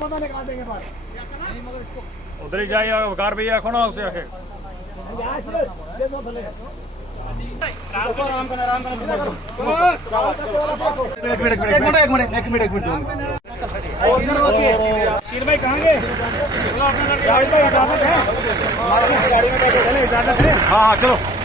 बंदा निकाल देंगे बाहर उधर ही जाइए वकार भैया रखो ना उसे आके एक मिनट शीर भाई कहाँ गए इजाजत है हाँ हाँ चलो